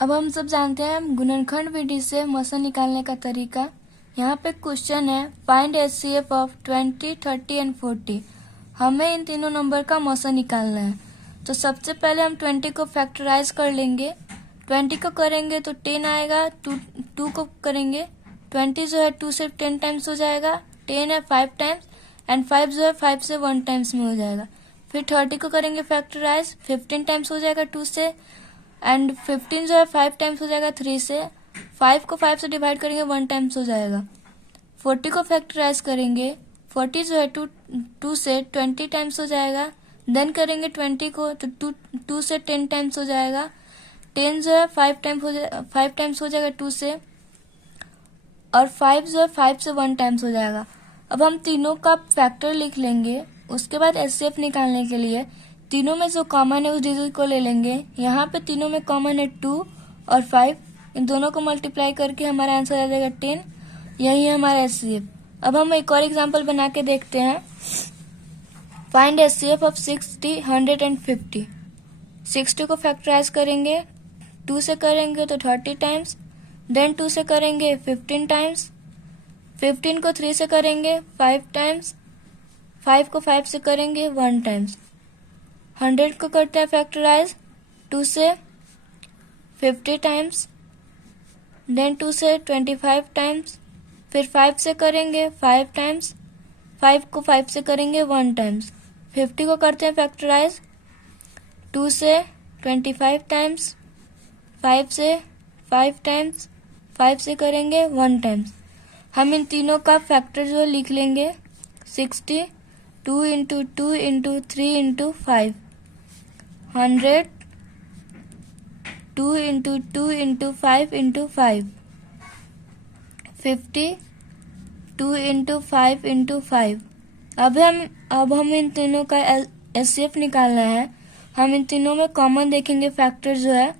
अब हम सब जानते हैं गुणनखंड विधि से मौसा निकालने का तरीका। यहाँ पे क्वेश्चन है फाइंड HCF ऑफ 20, 30 एंड 40। हमें इन तीनों नंबर का मौसा निकालना है। तो सबसे पहले हम 20 को फैक्टराइज कर लेंगे। 20 को करेंगे तो 10 आएगा। 2 को करेंगे 20 जो है 2 से 10 टाइम्स हो जाएगा। 10 है 5 टाइम्स एंड 5 जो है 5 से 1 टाइम्स में हो जाएगा। फिर 30 को करेंगे फैक्टराइज 15 टाइम्स हो जाएगा 2 से एंड 15 जो है 5 टाइम्स हो जाएगा 3 से। 5 को 5 से डिवाइड करेंगे 1 टाइम्स हो जाएगा। 40 को फैक्टराइज करेंगे 40 जो है 2 से 20 टाइम्स हो जाएगा। देन करेंगे 20 को तो 2 से 10 टाइम्स हो जाएगा। 10 जो है 5 टाइम्स हो जाएगा 2 से और 5 जो है 5 से 1 टाइम्स हो जाएगा। अब हम तीनों का फैक्टर लिख लेंगे। उसके बाद HCF निकालने के लिए तीनों में जो कॉमन है उस डिजिट को ले लेंगे। यहाँ पे तीनों में कॉमन है 2 और 5। इन दोनों को मल्टीप्लाई करके हमारा आंसर आ जाएगा 10। यही है हमारा HCF। अब हम एक और एग्जांपल बना के देखते हैं। Find HCF of 60, 100 and 50। 60 को फैक्टराइज करेंगे 2 से करेंगे तो 30 टाइम्स। देन 2 से करेंगे 15 टाइम्स। 15 को 3 से करेंगे 5 टाइम्स। 5 को 5 से करेंगे 1 टाइम्स। 100 को करते हैं फैक्टराइज 2 से 50 टाइम्स। देन 2 से 25 टाइम्स। फिर 5 से करेंगे 5 टाइम्स। 5 को 5 से करेंगे 1 टाइम्स। 50 को करते हैं फैक्टराइज 2 से 25 टाइम्स। 5 से 5 टाइम्स। 5 से करेंगे 1 टाइम्स। हम इन तीनों का फैक्टर जो लिख लेंगे 60 2 into 2 into 3 into 5। 100 2 into 2 into 5 into 5। 50 2 into 5 into 5। अब हम इन तीनों का HCF निकालना है। हम इन तीनों में कॉमन देखेंगे। फैक्टर जो है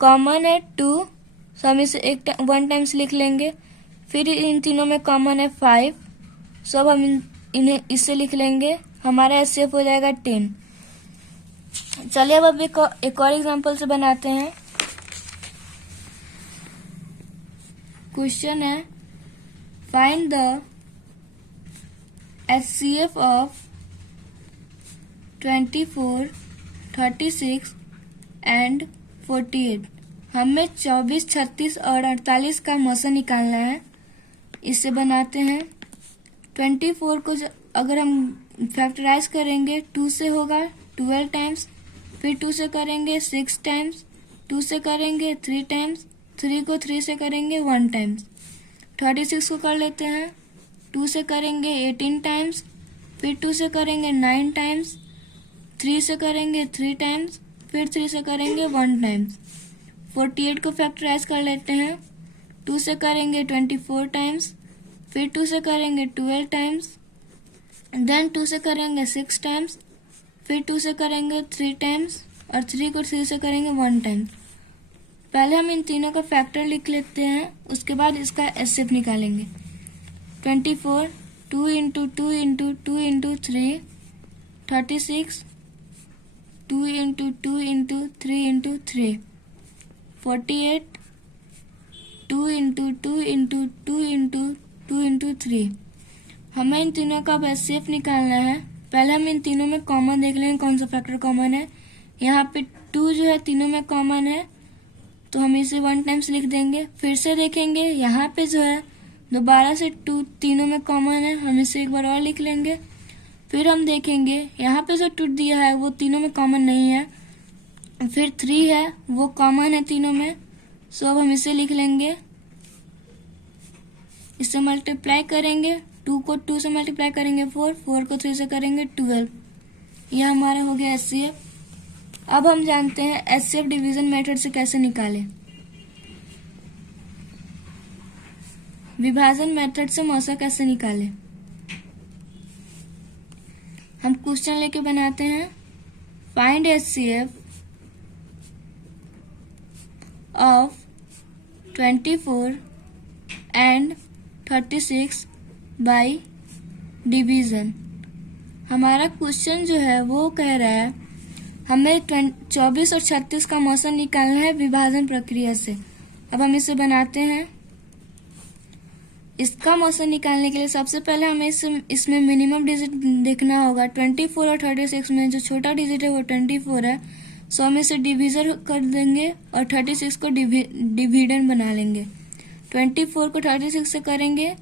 कॉमन है 2, सो हम इसे 1 टाइम्स लिख लेंगे। फिर इन तीनों में कॉमन है 5, सो अब हम इन्हें इससे लिख लेंगे। हमारा HCF हो जाएगा 10। चलिए अब एक और एग्जांपल से बनाते हैं। क्वेश्चन है find the HCF of 24, 36 and 48। हमें 24, 36 और 48 का मौसा निकालना है। इसे बनाते हैं। 24 को अगर हम फैक्टराइज करेंगे 2 से होगा 12 टाइम्स। फिर 2 से करेंगे 6 टाइम्स। 2 से करेंगे 3 टाइम्स। 3 को 3 से करेंगे 1 टाइम्स। 36 को कर लेते हैं। 2 से करेंगे 18 टाइम्स। फिर 2 से करेंगे 9 टाइम्स। 3 से करेंगे 3 टाइम्स। फिर 3 से करेंगे 1 टाइम्स। 48 को फैक्टराइज कर लेते हैं। 2 से करेंगे 24 टाइम्स। फिर 2 से करेंगे 12 टाइम्स। देन 2 से करेंगे 6 टाइम्स। फिर 2 से करेंगे 3 टाइम्स और 3 को 3 से करेंगे 1 टाइम्स। पहले हम इन तीनों का फैक्टर लिख लेते हैं। उसके बाद इसका HCF निकालेंगे। 24 2 into 2 into 2 into 3। 36 2 into 2 into 3 into 3। 48 2 into 2 into 2 into 2 into 3। हमें इन तीनों का HCF निकालना है। पहले हम इन तीनों में कॉमन देख लेंगे कौन सा फैक्टर कॉमन है। यहाँ पे 2 जो है तीनों में कॉमन है तो हम इसे 1 टाइम्स लिख देंगे। फिर से देखेंगे यहाँ पे जो है दोबारा से 2 तीनों में कॉमन है, हम इसे एक बार और लिख लेंगे। फिर हम देखेंगे यहाँ पे जो 2 दिया है वो तीनों में कॉमन नहीं है। फिर 3 है वो कॉमन है तीनों में, सो अब हम इसे लिख लेंगे। इससे मल्टीप्लाई करेंगे 2 को 2 से मल्टीप्लाई करेंगे 4, 4 को 3 से करेंगे 12। यह हमारा हो गया HCF। अब हम जानते हैं HCF डिवीजन मेथड से कैसे निकालें। विभाजन मेथड से मौसा कैसे निकालें। हम क्वेश्चन लेके बनाते हैं। Find HCF of 24 and 36 by division. हमारा क्वेश्चन जो है वो कह रहा है हमें 24 और 36 का मौसम निकालना है विभाजन प्रक्रिया से। अब हम इसे बनाते हैं। इसका मौसम निकालने के लिए सबसे पहले हमें इसमें मिनिमम डिजिट देखना होगा। 24 और 36 में जो छोटा डिजिट है वो 24 है, सो हम इसे डिविजर कर देंगे और 36 को डिविडेंड बना लेंगे। 24 को 36 से करेंगे,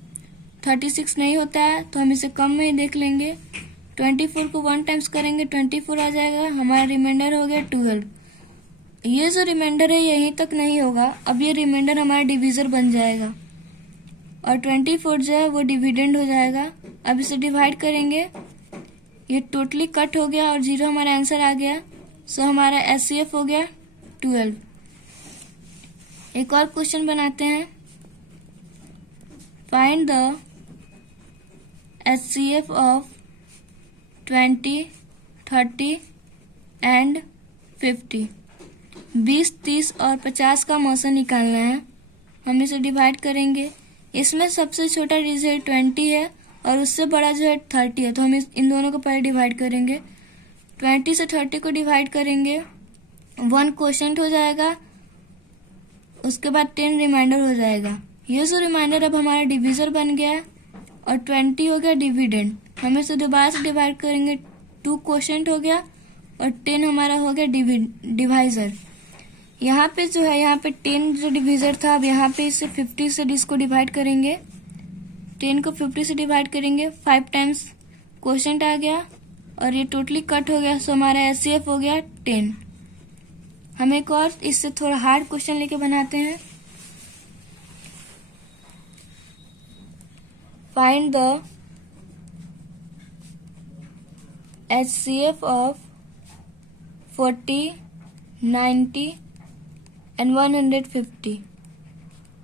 36 नहीं होता है तो हम इसे कम में ही देख लेंगे। 24 को 1 टाइम्स करेंगे, 24 आ जाएगा, हमारा रिमाइंडर हो गया 12। ये जो रिमाइंडर है यहीं तक नहीं होगा, अब ये रिमाइंडर हमारा डिविजर बन जाएगा और 24 जो है वो डिविडेंड हो जाएगा। अब इसे डिवाइड करेंगे, ये टोटली कट हो गया और 0 हमारा आंसर आ गया, सो हमारा HCF हो गया 12। एक और क्वेश्चन बनाते हैं। Find the HCF of 20, 30 and 50। 20, 30 और 50 का मौसम निकालना है। हम इसे डिवाइड करेंगे। इसमें सबसे छोटा डिजिट 20 है और उससे बड़ा जो है 30 है, तो हम इन दोनों को पहले डिवाइड करेंगे। 20 से 30 को डिवाइड करेंगे, 1 क्वोशंट हो जाएगा, उसके बाद 10 रिमाइंडर हो जाएगा। ये जो रिमाइंडर अब हमारा डिविजर बन गया और 20 हो गया डिविडेंड। हम इसे दोबारा से डिवाइड करेंगे, 2 क्वोशंट हो गया और 10 हमारा हो गया डिवाइजर। यहाँ पे जो है, यहाँ पे 10 जो डिविजर था, अब यहाँ पे इसे 50 से इसको डिवाइड करेंगे। 10 को 50 से डिवाइड करेंगे, 5 टाइम्स क्वोशंट आ गया और ये टोटली कट हो गया, सो हमारा HCF हो गया 10। हम एक और इससे थोड़ा हार्ड क्वेश्चन लेके बनाते हैं। Find the HCF of 40, 90 and 150।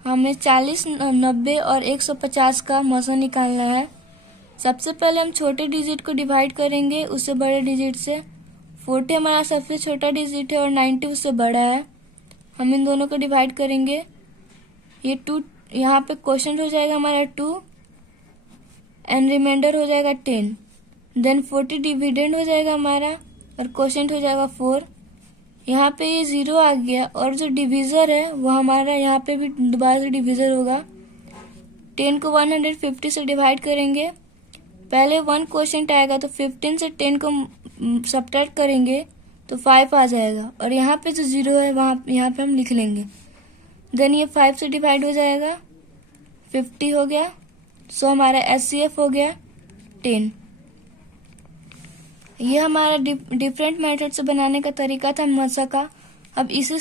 हमें 40, 90 और 150 का मौसम निकालना है। सबसे पहले हम छोटे डिजिट को डिवाइड करेंगे उससे बड़े डिजिट से। 40 हमारा सबसे छोटा डिजिट है और 90 उससे बड़ा है। हम इन दोनों को डिवाइड करेंगे। ये 2 यहाँ पे क्वोशंट हो जाएगा हमारा 2 एंड रिमाइंडर हो जाएगा 10। देन 40 डिविडेंड हो जाएगा हमारा और क्वोशंट हो जाएगा 4। यहाँ पे ये 0 आ गया और जो डिविजर है वो हमारा यहाँ पे भी दोबारा से डिविजर होगा। 10 को 150 से डिवाइड करेंगे, पहले 1 क्वोशंट आएगा तो 15 से 10 को सब्ट्रैक्ट करेंगे तो 5 आ जाएगा और यहाँ पे जो 0 है वहाँ यहाँ पे हम लिख लेंगे। देन ये 5 से डिवाइड हो जाएगा, 50 हो गया, सो हमारा HCF हो गया 10। ये हमारा डिफरेंट मेथड से बनाने का तरीका था मसा का। अब इसी